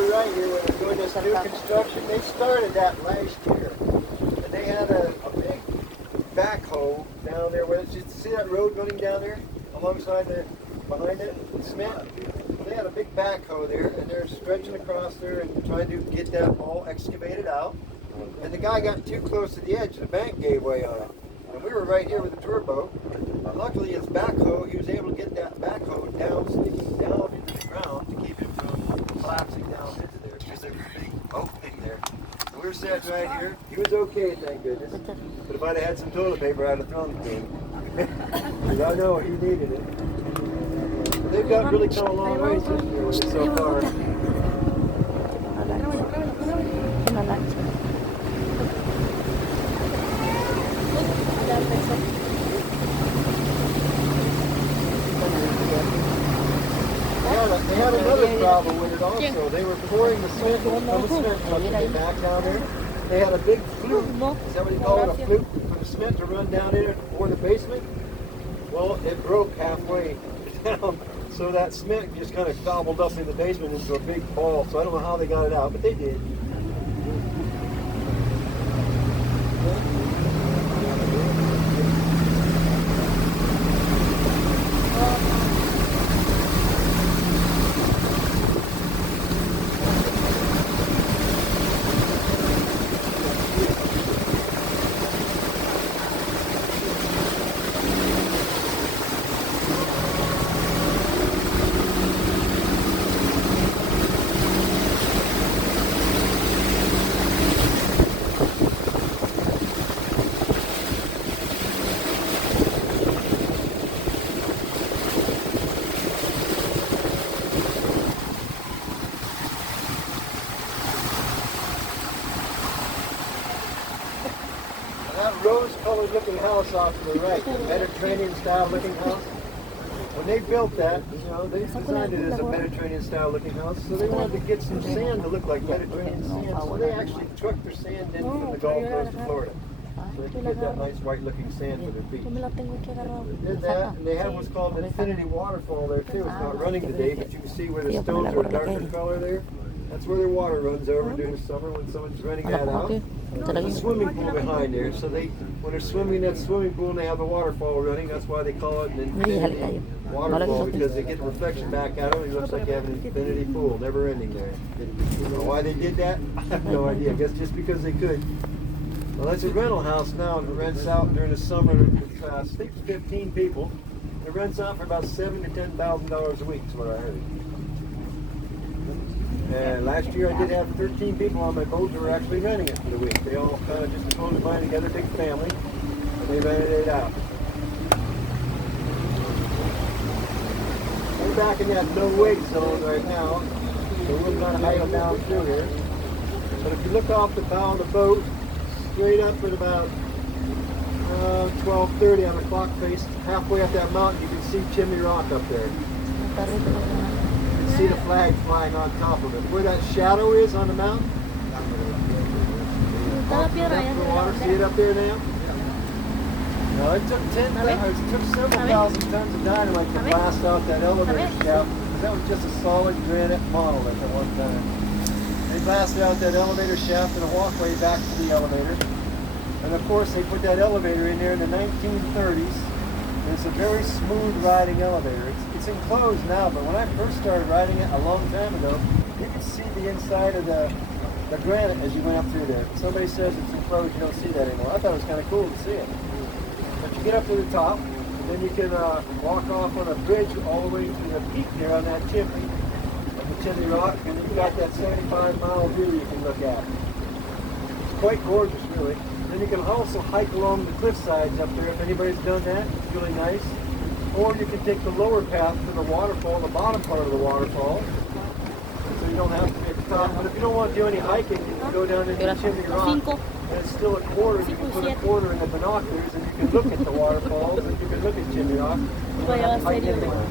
were right here when they're doing this new construction. They started that last year. And they had a big backhoe down there. Where you see that road running down there alongside behind it, cement? They had a big backhoe there, and they're stretching across there and trying to get that all excavated out. And the guy got too close to the edge, and the bank gave way on it. And we were right here with the turbo. Luckily, his backhoe, he was able to get that backhoe down, sticking down into the ground to keep it from collapsing down into there, because there's a big opening there. And we were sitting right here. He was okay, thank goodness. But if I'd have had some toilet paper, I'd have thrown it to him. Because I know he needed it. They've got really come a long way this year with it so far. They had another problem with it also. They were pouring the cement from the cement truck to get back down there. They had a big flute, is that what you call it, a flute, for the cement to run down in it for the basement. Well, it broke halfway down, so that cement just kind of gobbled up in the basement into a big ball. So I don't know how they got it out, but they did. That rose-colored looking house off to the right, the Mediterranean-style looking house. When they built that, you know, they designed it as a Mediterranean-style looking house, so they wanted to get some sand to look like Mediterranean sand, so they actually trucked their sand in from the Gulf Coast of Florida. So they could get that nice white-looking sand for their beach. They did that, and they have what's called an infinity waterfall there too. It's not running today, but you can see where the stones are a darker color there. That's where their water runs over during the summer when someone's running that out. There's a swimming pool behind there, so when they're swimming in that swimming pool and they have a waterfall running, that's why they call it an infinity waterfall, because they get the reflection back at them. It looks like you have an infinity pool, never ending there. Why they did that, I have no idea. I guess just because they could. Well, that's a rental house now, and it rents out during the summer. I think 15 people. It rents out for about $7,000 to $10,000 a week, is what I heard. And last year I did have 13 people on my boat who were actually renting it for the week. They all kind of just opposed mine together, big family, and they rented it out. We're back in that no-wake zone right now, so we're going to idle down through here. But if you look off the bow of the boat, straight up at about 12:30 on the clock face, halfway up that mountain, you can see Chimney Rock up there. See the flag flying on top of it. Where that shadow is on the mountain? Water. See it up there now? No, it took several thousand tons of dynamite to blast out that elevator shaft. That was just a solid granite monolith at one time. They blasted out that elevator shaft and a walkway back to the elevator. And of course they put that elevator in there in the 1930s. It's a very smooth riding elevator. It's enclosed now, but when I first started riding it a long time ago, you could see the inside of the granite as you went up through there. Somebody says it's enclosed, you don't see that anymore. I thought it was kind of cool to see it. But you get up to the top, and then you can walk off on a bridge all the way to the peak there on that chimney, of the Chimney Rock, and you've got that 75-mile view you can look at. It's quite gorgeous, really. Then you can also hike along the cliff sides up there if anybody's done that. It's really nice. Or you can take the lower path to the waterfall, the bottom part of the waterfall. So you don't have to be at the top. But if you don't want to do any hiking, you can go down into the Chimney Rock. And it's still a quarter. You can put a quarter in the binoculars and you can look at the waterfalls and you can look at Chimney Rock. You don't have to hike anywhere.